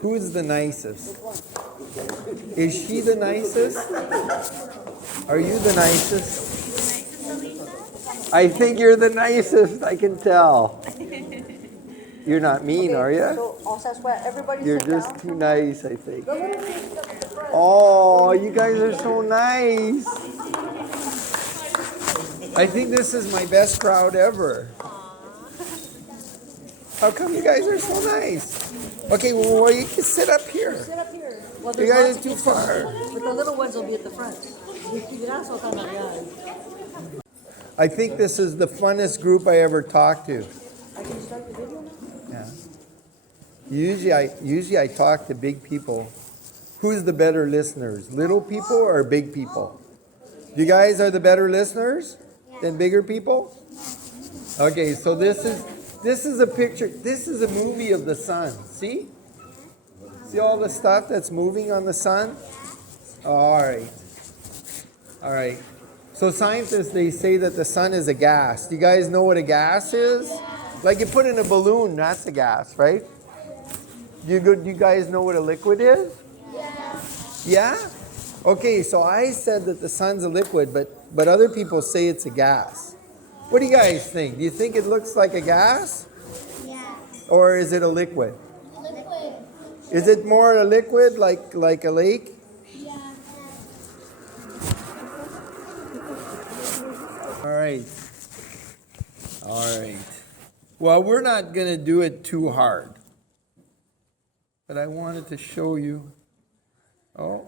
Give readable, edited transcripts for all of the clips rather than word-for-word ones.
Who's the nicest? Is she the nicest? Are you the nicest? I think you're the nicest, I can tell. You're not mean, are you? You're just too nice, I think. Oh, you guys are so nice. I think this is my best crowd ever. How come you guys are so nice? Okay, well, you can sit up here. Sit up here. Well, you guys are too far. But the little ones will be at the front. I think this is the funnest group I ever talked to. I can start the video now? Yeah. Usually I talk to big people. Who's the better listeners? Little people or big people? You guys are the better listeners than bigger people? Okay, so this is a picture. This is a movie of the sun. See? See all the stuff that's moving on the sun? All right. All right. So scientists, they say that the sun is a gas. Do you guys know what a gas is? Like you put in a balloon, that's a gas, right? Do you guys know what a liquid is? Yeah? Okay, so I said that the sun's a liquid, but other people say it's a gas. What do you guys think? Do you think it looks like a gas? Yeah. Or is it a liquid? Liquid. Is it more a liquid like a lake? Yeah. All right. All right. Well, we're not going to do it too hard. But I wanted to show you. Oh.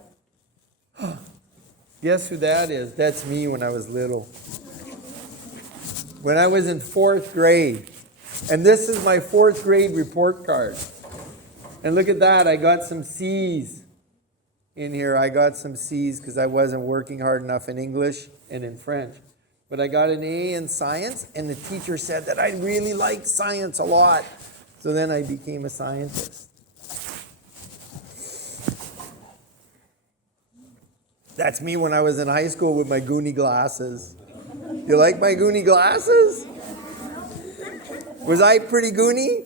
Guess who that is? That's me when I was little. When I was in 4th grade. And this is my 4th grade report card. And look at that, I got some C's in here. I got some C's because I wasn't working hard enough in English and in French. But I got an A in science, and the teacher said that I really liked science a lot. So then I became a scientist. That's me when I was in high school with my Goonie glasses. You like my Goonie glasses? Was I pretty Goonie?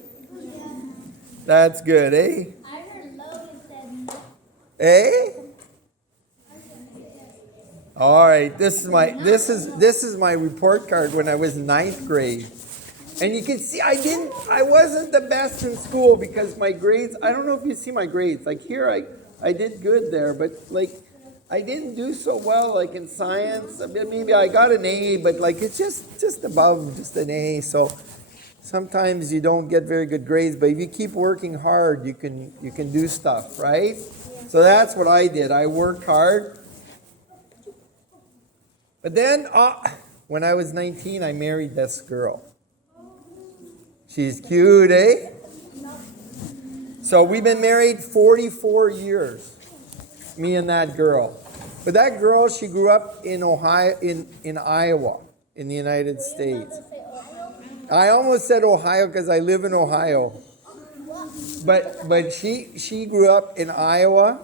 That's good, eh? I heard Logan said. Eh? All right, this is my report card when I was in 9th grade. And you can see I wasn't the best in school because my grades, I don't know if you see my grades. Like here I did good there, but like I didn't do so well like in science. I mean, maybe I got an A, but like it's just above just an A. So sometimes you don't get very good grades, but if you keep working hard, you can do stuff, right? So that's what I did. I worked hard. But then when I was 19, I married this girl. She's cute, eh? So we've been married 44 years, me and that girl. But that girl, she grew up in Ohio, in Iowa, in the United States. I almost said Ohio because I live in Ohio. But she grew up in Iowa,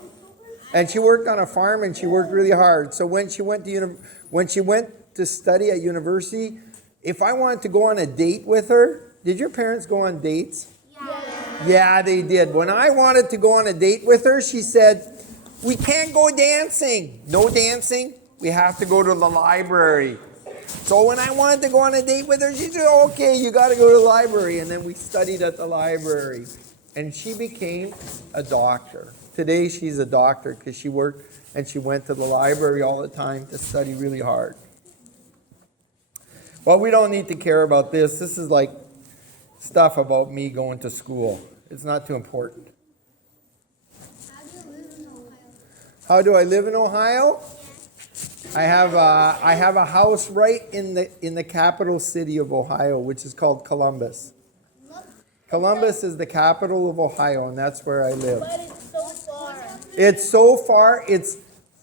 and she worked on a farm, and she worked really hard. So when she went to study at university, if I wanted to go on a date with her, did your parents go on dates? Yeah, they did. When I wanted to go on a date with her, she said, "We can't go dancing." No dancing. We have to go to the library. So when I wanted to go on a date with her, she said, "Okay, you got to go to the library." And then we studied at the library. And she became a doctor. Today she's a doctor because she worked and she went to the library all the time to study really hard. Well, we don't need to care about this. This is like stuff about me going to school. It's not too important. How do I live in Ohio? I have a house right in the capital city of Ohio, which is called Columbus. Columbus is the capital of Ohio, and that's where I live. But it's so far. It's so far, it's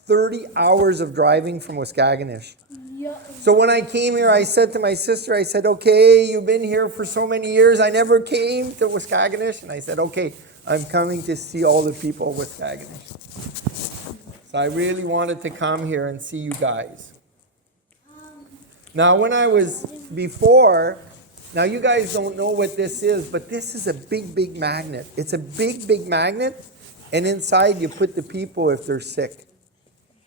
30 hours of driving from Waskaganish. So when I came here, I said to my sister, I said, "Okay, you've been here for so many years. I never came to Waskaganish." And I said, "Okay, I'm coming to see all the people of Waskaganish." So I really wanted to come here and see you guys. Now, when I was before Now, you guys don't know what this is, but this is a big, big magnet. It's a big, big magnet, and inside you put the people if they're sick.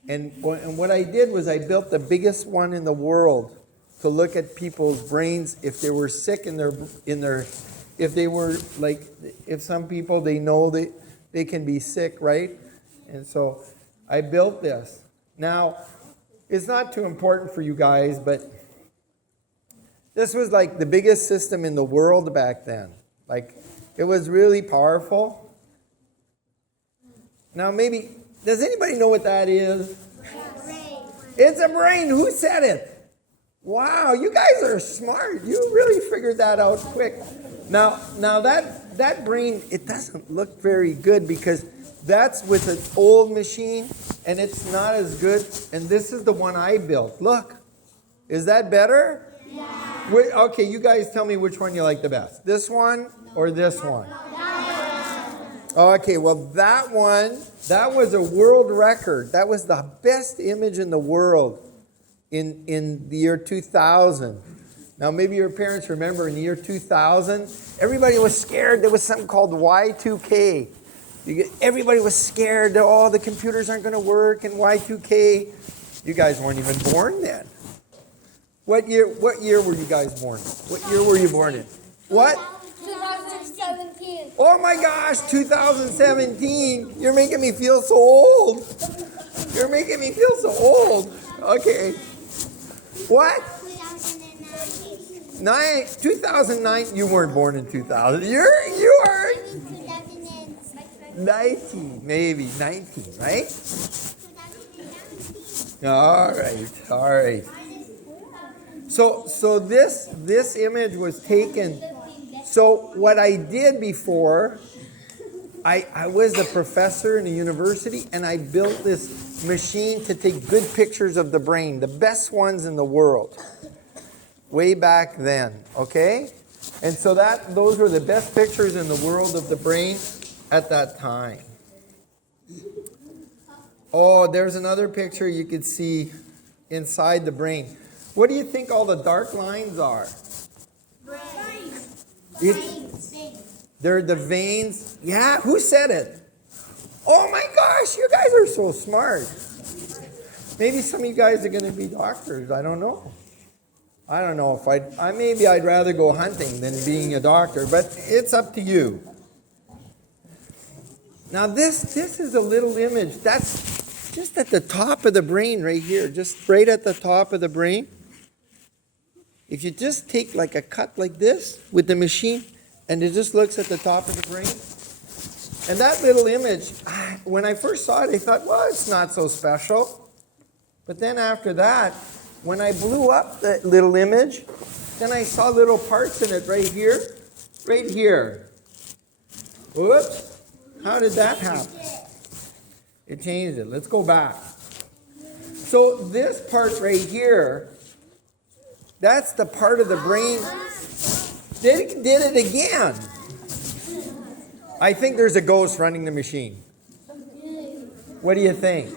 And what I did was I built the biggest one in the world to look at people's brains if they were sick if they were like, if some people, they know they can be sick, right? And so I built this. Now, it's not too important for you guys, but this was like the biggest system in the world back then. Like, it was really powerful. Now, maybe, does anybody know what that is? Brain. It's a brain. Who said it? Wow, you guys are smart. You really figured that out quick. Now that brain, it doesn't look very good because that's with an old machine and it's not as good. And this is the one I built. Look, is that better? Yeah. Wait, okay, you guys tell me which one you like the best. This one or this one? Okay, well that one, that was a world record. That was the best image in the world in the year 2000. Now maybe your parents remember in the year 2000, everybody was scared. There was something called Y2K. Everybody was scared that all the computers aren't going to work and Y2K. You guys weren't even born then. What year were you guys born? What year were you born in? What? 2017. Oh my gosh, 2017. You're making me feel so old. You're making me feel so old. Okay. What? 2009, you weren't born in 2000. You are 19, maybe 19, right? All right. So this image was taken. So what I did before, I was a professor in a university, and I built this machine to take good pictures of the brain, the best ones in the world. Way back then, okay? And so those were the best pictures in the world of the brain at that time. Oh, there's another picture you could see inside the brain. What do you think all the dark lines are? They're the veins. Yeah, who said it? Oh my gosh, you guys are so smart. Maybe some of you guys are going to be doctors. I don't know. I don't know if maybe I'd rather go hunting than being a doctor, but it's up to you. Now this is a little image. That's just at the top of the brain right here, just right at the top of the brain. If you just take like a cut like this with the machine, and it just looks at the top of the brain. And that little image, when I first saw it, I thought, well, it's not so special. But then after that, when I blew up that little image, then I saw little parts in it right here. Right here. Whoops. How did that happen? It changed it. Let's go back. So this part right here, that's the part of the brain. Did it again. I think there's a ghost running the machine. What do you think?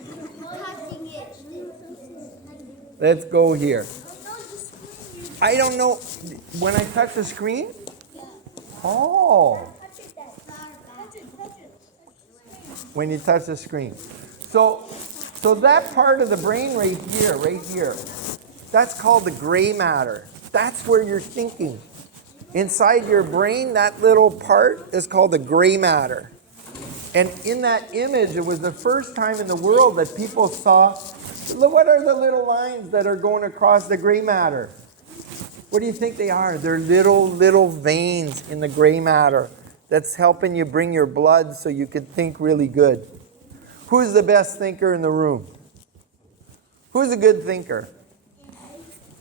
Let's go here. I don't know. When I touch the screen? Oh. When you touch the screen. So that part of the brain right here, that's called the gray matter. That's where you're thinking. Inside your brain, that little part is called the gray matter. And in that image, it was the first time in the world that people saw, what are the little lines that are going across the gray matter? What do you think they are? They're little veins in the gray matter that's helping you bring your blood so you can think really good. Who's the best thinker in the room? Who's a good thinker?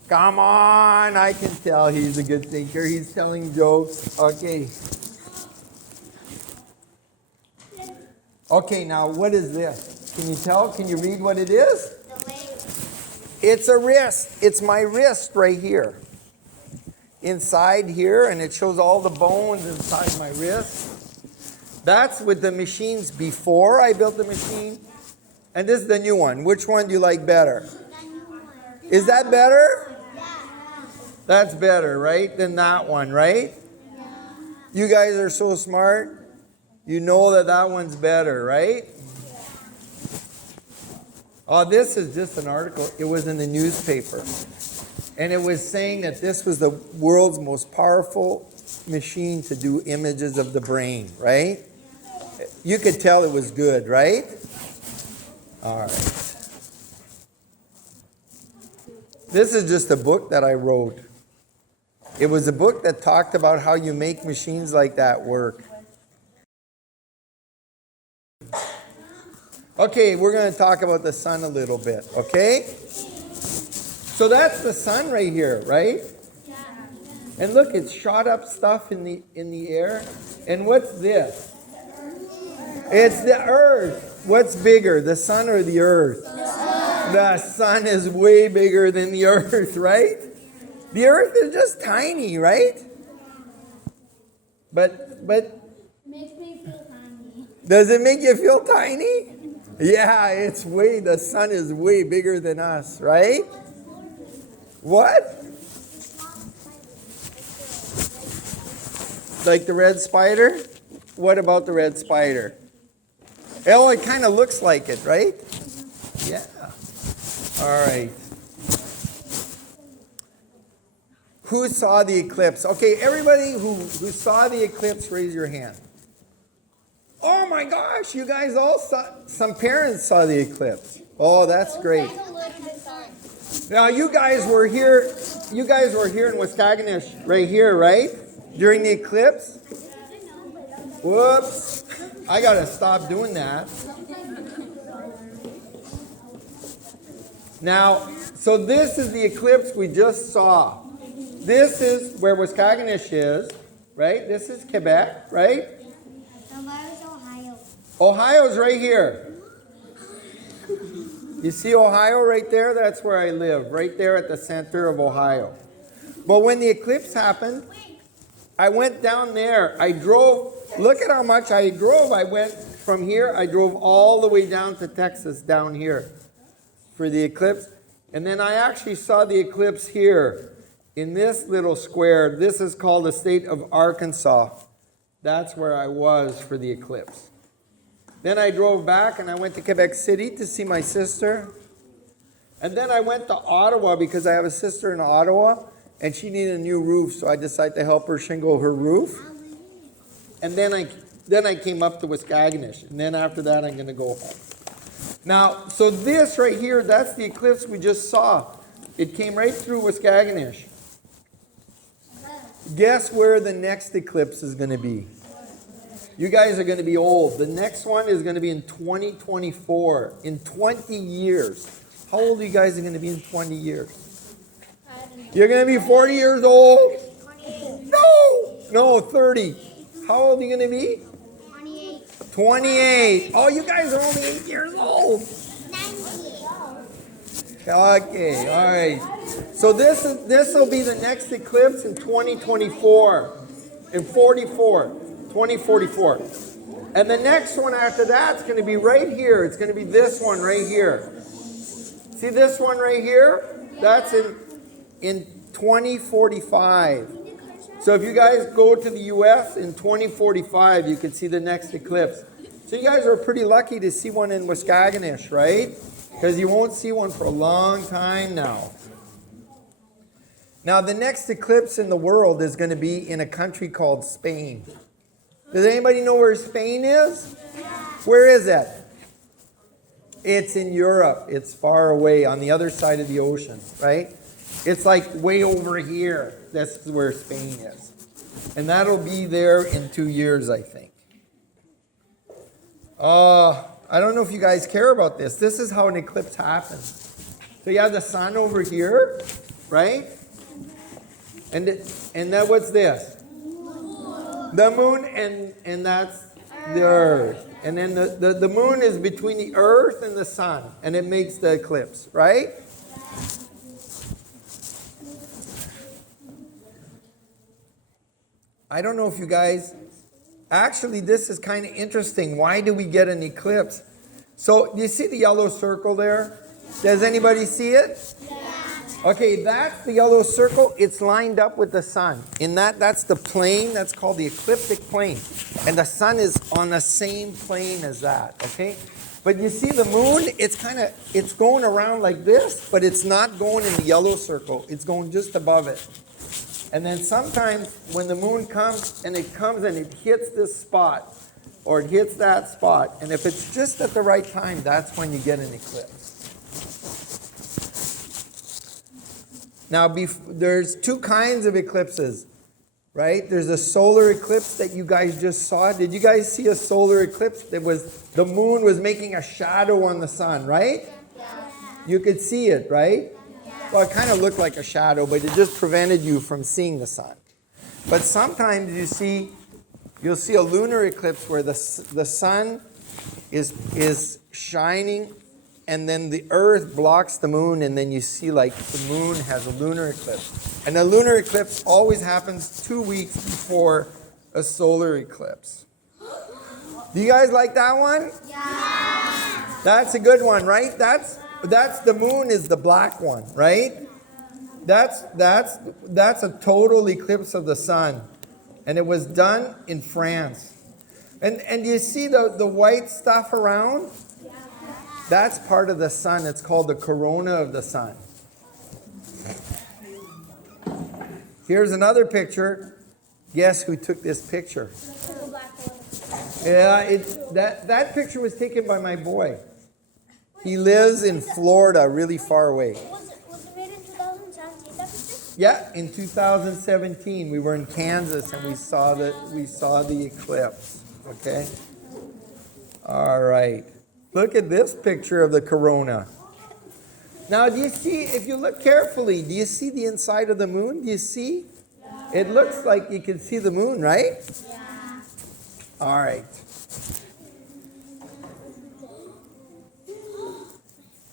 Come on, I can tell he's a good thinker. He's telling jokes. Okay. Okay, now what is this? Can you tell? Can you read what it is? It's a wrist. It's my wrist right here. Inside here, and it shows all the bones inside my wrist. That's with the machines before I built the machine. And this is the new one. Which one do you like better? Is that better? That's better, right, than that one, right? You guys are so smart. You know that that one's better, right? Oh, this is just an article. It was in the newspaper. And it was saying that this was the world's most powerful machine to do images of the brain, right? You could tell it was good, right? All right. This is just a book that I wrote. It was a book that talked about how you make machines like that work. Okay, we're going to talk about the sun a little bit, okay? So that's the sun right here, right? And look, it's shot up stuff in the air. And what's this? It's the earth. What's bigger, the sun or the earth? The sun is way bigger than the earth, right? The earth is just tiny, right? But Makes me feel tiny. does it make you feel tiny? Yeah, the sun is way bigger than us, right? What? Like the red spider? What about the red spider? Oh, it kind of looks like it, right? Yeah. All right. Who saw the eclipse? Okay, everybody who saw the eclipse, raise your hand. Oh my gosh, you guys all saw, some parents saw the eclipse. Oh, that's great. Now you guys were here in Waskaganish, right here, right? During the eclipse? Whoops. I gotta stop doing that. Now, so this is the eclipse we just saw. This is where Waskaganish is, right? This is Quebec, right? Where's Ohio? Ohio's right here. You see Ohio right there? That's where I live, right there at the center of Ohio. But when the eclipse happened, I went down there. I drove, look at how much I drove. I went from here, I drove all the way down to Texas down here for the eclipse. And then I actually saw the eclipse here in this little square. This is called the state of Arkansas. That's where I was for the eclipse. Then I drove back and I went to Quebec City to see my sister. And then I went to Ottawa because I have a sister in Ottawa and she needed a new roof, so I decided to help her shingle her roof. And then I came up to Waskaganish, and then after that I'm going to go home. Now, so this right here, that's the eclipse we just saw. It came right through Waskaganish. Guess where the next eclipse is going to be? You guys are going to be old. The next one is going to be in 2024, in 20 years. How old are you guys going to be in 20 years? You're going to be 40 years old? 28. No, 30. How old are you going to be? 28. 28. Oh, you guys are only 8 years old. 90. Okay, all right. So this will be the next eclipse in 2024, in 2044. And the next one after that's going to be right here. It's going to be this one right here. See this one right here? That's in 2045. So if you guys go to the U.S. in 2045, you can see the next eclipse. So you guys are pretty lucky to see one in Waskaganish, right? Because you won't see one for a long time now. Now the next eclipse in the world is going to be in a country called Spain. Does anybody know where Spain is? Where is that? It's in Europe. It's far away on the other side of the ocean, right? It's like way over here. That's where Spain is. And that'll be there in 2 years, I think. I don't know if you guys care about this. This is how an eclipse happens. So you have the sun over here, right? And that what's this? The moon, and that's the earth. And then the moon is between the earth and the sun, and it makes the eclipse, right? I don't know if you guys, actually this is kind of interesting. Why do we get an eclipse? So do you see the yellow circle there? Does anybody see it? Okay, that's the yellow circle. It's lined up with the sun. That's the plane. That's called the ecliptic plane. And the sun is on the same plane as that, okay? But you see the moon, it's going around like this, but it's not going in the yellow circle. It's going just above it. And then sometimes when the moon comes and it hits this spot, or it hits that spot, and if it's just at the right time, that's when you get an eclipse. Now, there's two kinds of eclipses, right? There's a solar eclipse that you guys just saw. Did you guys see a solar eclipse? The moon was making a shadow on the sun, right? Yeah. You could see it, right? Yeah. Well, it kind of looked like a shadow, but it just prevented you from seeing the sun. But sometimes you'll see a lunar eclipse where the sun is shining, and then the earth blocks the moon, and then you see like the moon has a lunar eclipse. And a lunar eclipse always happens 2 weeks before a solar eclipse. Do you guys like that one? Yeah. That's a good one, right? That's the moon is the black one, right? That's a total eclipse of the sun. And it was done in France. And you see the white stuff around? That's part of the sun. It's called the corona of the sun. Here's another picture. Guess who took this picture? Yeah, that picture was taken by my boy. He lives in Florida, really far away. Was it made in 2017, that picture? Yeah, in 2017 we were in Kansas and we saw the eclipse. Okay. All right. Look at this picture of the corona. Now, do you see, if you look carefully, do you see the inside of the moon? Do you see? It looks like you can see the moon, right? Yeah. All right.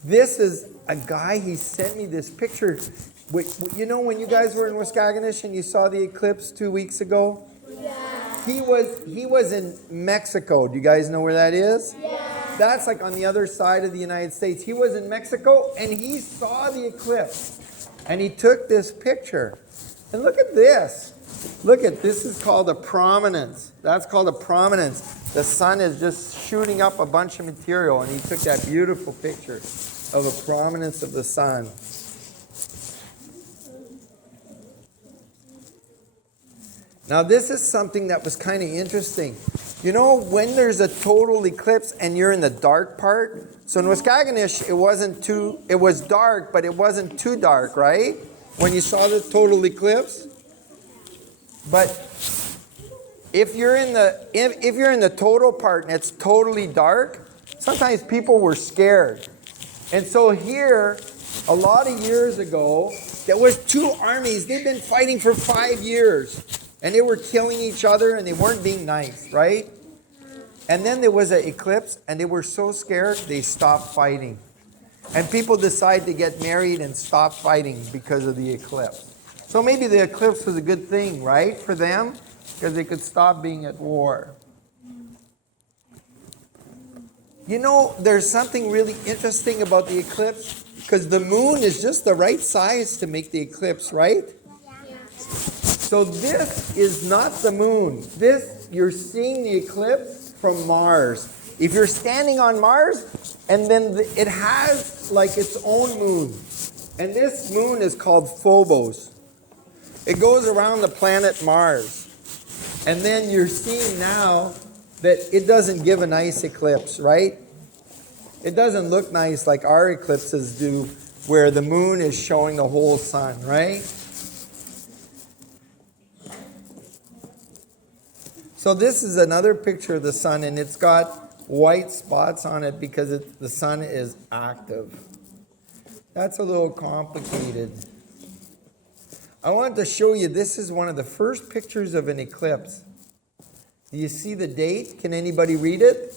This is a guy, he sent me this picture. You know when you guys were in Waskaganish and you saw the eclipse 2 weeks ago? Yeah. He was in Mexico. Do you guys know where that is? Yeah. That's like on the other side of the United States. He was in Mexico and he saw the eclipse. And he took this picture. And look at this. This is called a prominence. That's called a prominence. The sun is just shooting up a bunch of material, and he took that beautiful picture of a prominence of the sun. Now, this is something that was kind of interesting. You know, when there's a total eclipse and you're in the dark part, so in Waskaganish, it was dark, but it wasn't too dark, right? When you saw the total eclipse. But if you're in the total part and it's totally dark, sometimes people were scared. And so here, a lot of years ago, there was two armies. They've been fighting for 5 years. And they were killing each other and they weren't being nice, right? And then there was an eclipse and they were so scared they stopped fighting. And people decided to get married and stop fighting because of the eclipse. So maybe the eclipse was a good thing, right, for them? Because they could stop being at war. You know, there's something really interesting about the eclipse. Because the moon is just the right size to make the eclipse, right? So this is not the moon. You're seeing the eclipse from Mars. If you're standing on Mars, and then it has like its own moon. And this moon is called Phobos. It goes around the planet Mars. And then you're seeing now that it doesn't give a nice eclipse, right? It doesn't look nice like our eclipses do, where the moon is showing the whole sun, right? So this is another picture of the sun, and it's got white spots on it because the sun is active. That's a little complicated. I wanted to show you, this is one of the first pictures of an eclipse. Do you see the date? Can anybody read it?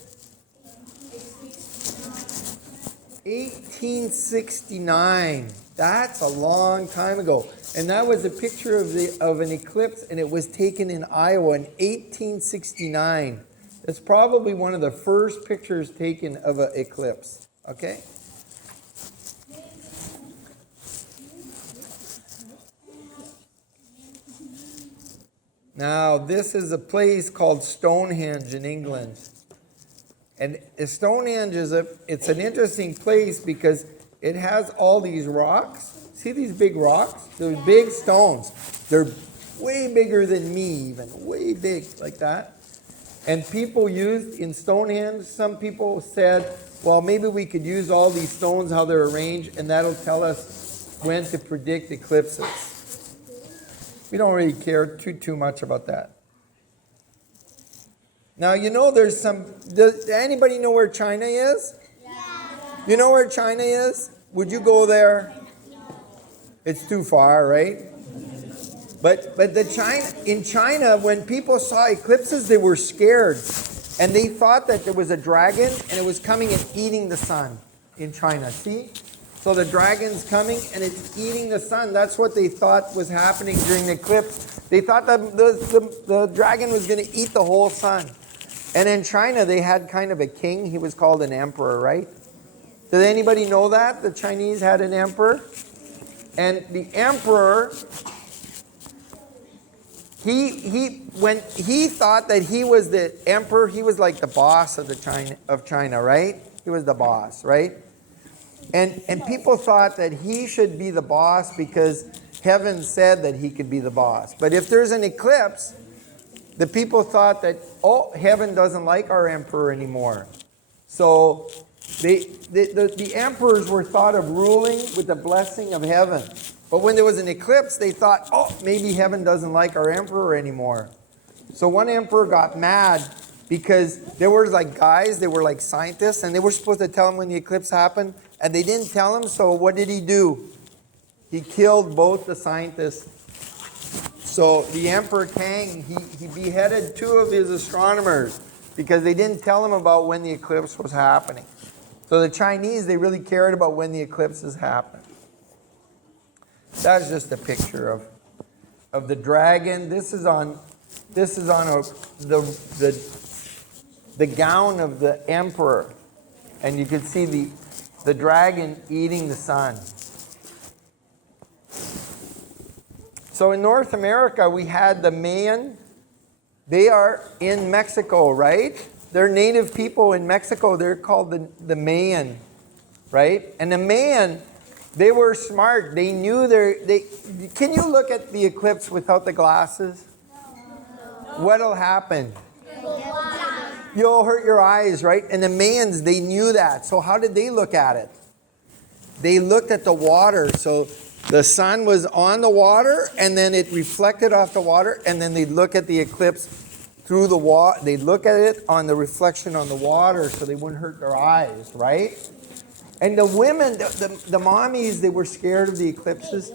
1869. That's a long time ago. And that was a picture of an eclipse, and it was taken in Iowa in 1869. It's probably one of the first pictures taken of an eclipse. Okay? Now, this is a place called Stonehenge in England. And Stonehenge it's an interesting place because it has all these rocks. See these big rocks? Those big stones. They're way bigger than me even, way big like that. And people used in Stonehenge, some people said, well, maybe we could use all these stones, how they're arranged, and that'll tell us when to predict eclipses. We don't really care too much about that. Now, you know there's does anybody know where China is? Yeah. You know where China is? Would you go there? It's too far, right? But in China, when people saw eclipses, they were scared. And they thought that there was a dragon and it was coming and eating the sun in China. See? So the dragon's coming and it's eating the sun. That's what they thought was happening during the eclipse. They thought that the dragon was going to eat the whole sun. And in China, they had kind of a king. He was called an emperor, right? Did anybody know that? The Chinese had an emperor? And the emperor, when he thought that he was the emperor, he was like the boss of China, right? He was the boss, right? And people thought that he should be the boss because heaven said that he could be the boss. But if there's an eclipse, the people thought that, oh, heaven doesn't like our emperor anymore. So the emperors were thought of ruling with the blessing of heaven. But when there was an eclipse, they thought, oh, maybe heaven doesn't like our emperor anymore. So one emperor got mad because there were like guys, they were like scientists, and they were supposed to tell him when the eclipse happened, and they didn't tell him, so what did he do? He killed both the scientists. So the Emperor Kang, he beheaded 2 of his astronomers because they didn't tell him about when the eclipse was happening. So the Chinese, they really cared about when the eclipses happened. That's just a picture of the dragon. This is on the gown of the emperor, and you can see the dragon eating the sun. So in North America, we had the Mayan. They are in Mexico, right? They're native people in Mexico. They're called the Mayan, right? And the Mayan, they were smart. They knew can you look at the eclipse without the glasses? No. What'll happen? You'll hurt your eyes, right? And the Mayans, they knew that. So how did they look at it? They looked at the water. So the sun was on the water, and then it reflected off the water, and then they'd look at the eclipse through the water. They'd look at it on the reflection on the water so they wouldn't hurt their eyes, right? And the women, the mommies, they were scared of the eclipses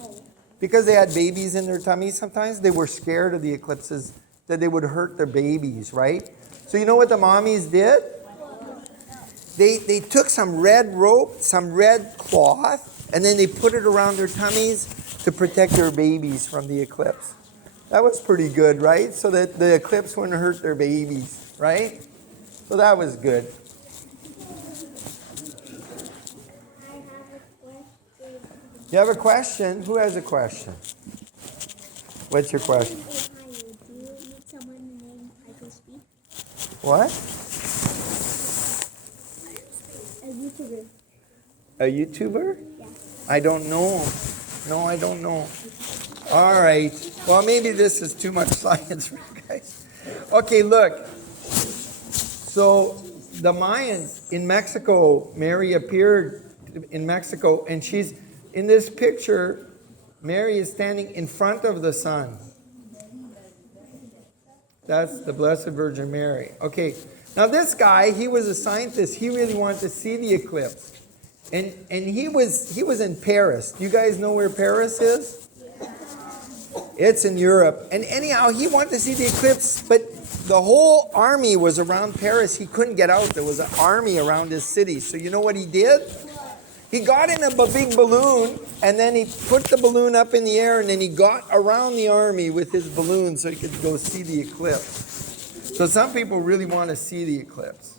because they had babies in their tummies sometimes. They were scared of the eclipses that they would hurt their babies, right? So you know what the mommies did? They took some red rope, some red cloth, and then they put it around their tummies to protect their babies from the eclipse. That was pretty good, right? So that the eclipse wouldn't hurt their babies, right? So that was good. You have a question? Who has a question? What's your question? Do you meet someone named Phys? What? A YouTuber. A YouTuber? Yeah. I don't know. No, I don't know. All right. Well, maybe this is too much science for you guys. Okay, look. So the Mayans in Mexico, Mary appeared in Mexico, and she's in this picture. Mary is standing in front of the sun. That's the Blessed Virgin Mary. Okay. Now this guy, he was a scientist. He really wanted to see the eclipse. And he was in Paris. Do you guys know where Paris is? It's in Europe. And anyhow, he wanted to see the eclipse, but the whole army was around Paris. He couldn't get out. There was an army around his city. So you know what he did? He got in a big balloon, and then he put the balloon up in the air, and then he got around the army with his balloon so he could go see the eclipse. So some people really want to see the eclipse.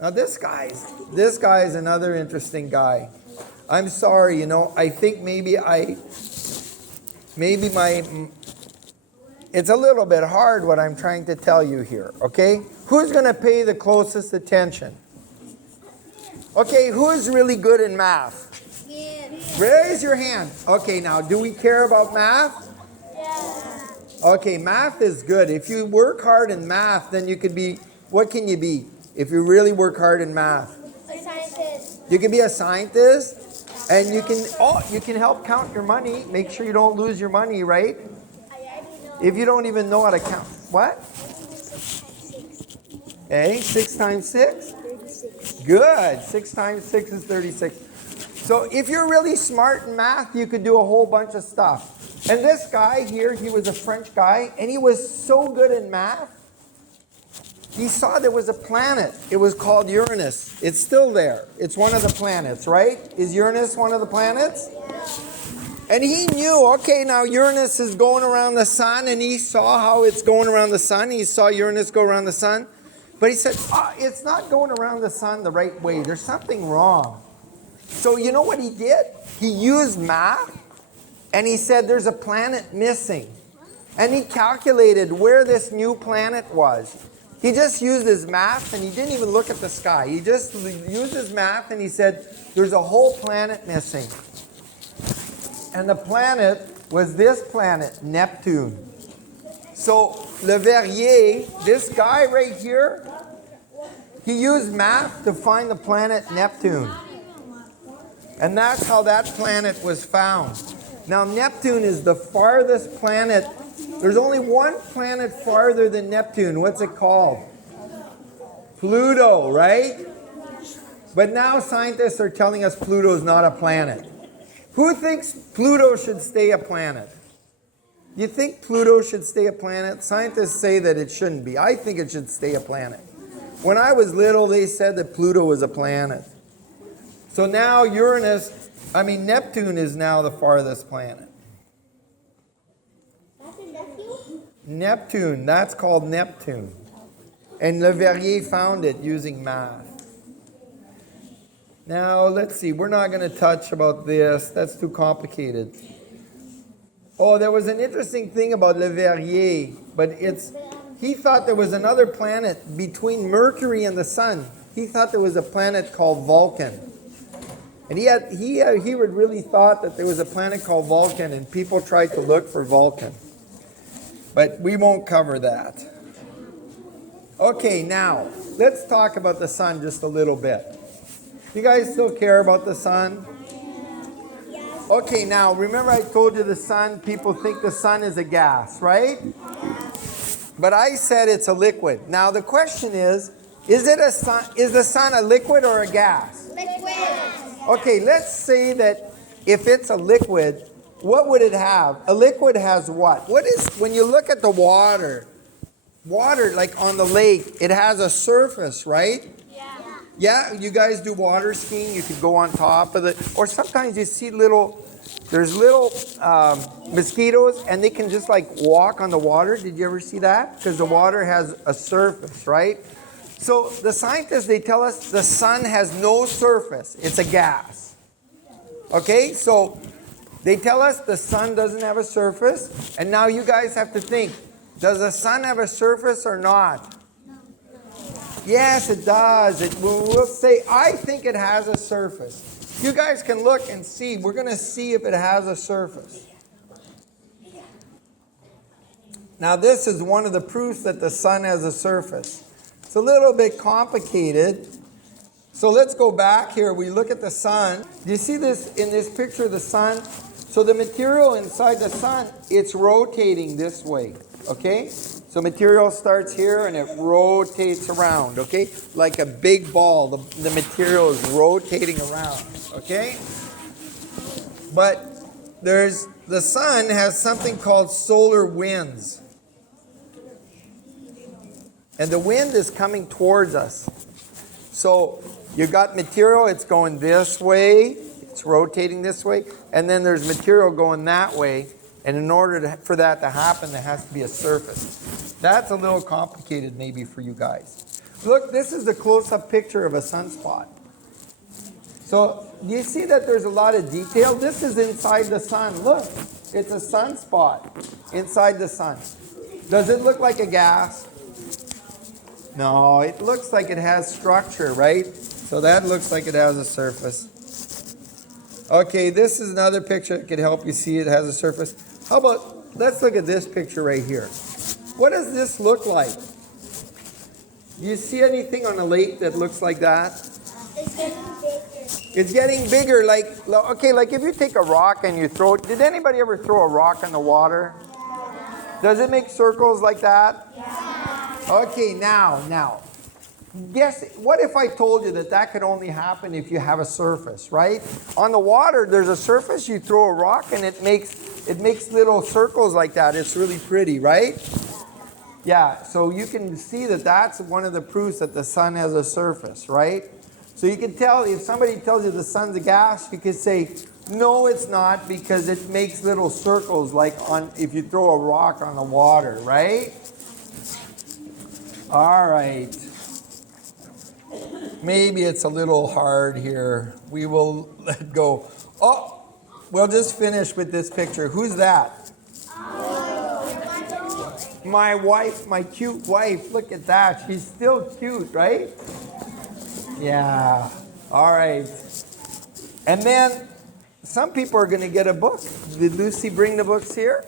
Now this guy is another interesting guy. I'm sorry, I think maybe it's a little bit hard what I'm trying to tell you here, okay? Who's going to pay the closest attention? Okay, who is really good in math? Raise your hand. Okay, now, do we care about math? Okay, math is good. If you work hard in math, then you could be, what can you be if you really work hard in math? A scientist. You can be a scientist, and you can help count your money. Make sure you don't lose your money, right? I already know. If you don't even know how to count. What? 6 times 6? 36. Good. 6 times 6 is 36. So if you're really smart in math, you could do a whole bunch of stuff. And this guy here, he was a French guy, and he was so good in math, he saw there was a planet. It was called Uranus. It's still there. It's one of the planets, right? Is Uranus one of the planets? And he knew, okay, now Uranus is going around the sun, and he saw how it's going around the sun. He saw Uranus go around the sun. But he said, it's not going around the sun the right way. There's something wrong. So you know what he did? He used math, and he said there's a planet missing. And he calculated where this new planet was. He just used his math, and he didn't even look at the sky. He just used his math, and he said there's a whole planet missing. And the planet was this planet, Neptune. So Le Verrier, this guy right here, he used math to find the planet Neptune. And that's how that planet was found. Now Neptune is the farthest planet. There's only one planet farther than Neptune. What's it called? Pluto, right? But now scientists are telling us Pluto is not a planet. Who thinks Pluto should stay a planet? You think Pluto should stay a planet? Scientists say that it shouldn't be. I think it should stay a planet. When I was little, they said that Pluto was a planet. So now Neptune is now the farthest planet. That's a nephew? Neptune, that's called Neptune. And Le Verrier found it using math. Now, let's see, we're not going to touch about this. That's too complicated. Oh, there was an interesting thing about Le Verrier, but he thought there was another planet between Mercury and the Sun. He thought there was a planet called Vulcan. And he would really thought that there was a planet called Vulcan, and people tried to look for Vulcan. But we won't cover that. Okay, now, let's talk about the sun just a little bit. You guys still care about the sun? Okay, now, remember I told you the sun, people think the sun is a gas, right? But I said it's a liquid. Now, the question is the sun a liquid or a gas? Liquid. Okay, let's say that if it's a liquid, what would it have? A liquid has what? When you look at the water, like on the lake, it has a surface, right? Yeah, you guys do water skiing, you could go on top of it. Or sometimes you see there's little mosquitoes, and they can just like walk on the water. Did you ever see that? Because the water has a surface, right? So the scientists, they tell us the sun has no surface. It's a gas. Okay, so they tell us the sun doesn't have a surface. And now you guys have to think, does the sun have a surface or not? Yes, it does. We'll say, I think it has a surface. You guys can look and see. We're going to see if it has a surface. Now, this is one of the proofs that the sun has a surface. It's a little bit complicated. So let's go back here. We look at the sun. Do you see this in this picture of the sun? So the material inside the sun, it's rotating this way. Okay? So material starts here and it rotates around. Okay? Like a big ball. The material is rotating around. Okay? But the sun has something called solar winds. And the wind is coming towards us. So you've got material, it's going this way, it's rotating this way, and then there's material going that way. And in order for that to happen, there has to be a surface. That's a little complicated maybe for you guys. Look, this is a close-up picture of a sunspot. So do you see that there's a lot of detail? This is inside the sun. Look, it's a sunspot inside the sun. Does it look like a gas? No, it looks like it has structure, right? So that looks like it has a surface. Okay, this is another picture that could help you see it has a surface. How about, let's look at this picture right here. What does this look like? Do you see anything on a lake that looks like that? It's getting bigger. It's getting bigger, like, okay, like if you take a rock and you throw it, did anybody ever throw a rock in the water? Does it make circles like that? Okay, now, guess, what if I told you that that could only happen if you have a surface, right? On the water, there's a surface, you throw a rock and it makes little circles like that. It's really pretty, right? Yeah, so you can see that that's one of the proofs that the sun has a surface, right? So you can tell, if somebody tells you the sun's a gas, you could say, no, it's not, because it makes little circles like on if you throw a rock on the water, right? All right. Maybe it's a little hard here. We will let go. Oh, we'll just finish with this picture. Who's that? My wife, my cute wife. Look at that. She's still cute, right? Yeah. All right. And then some people are going to get a book. Did Lucy bring the books here?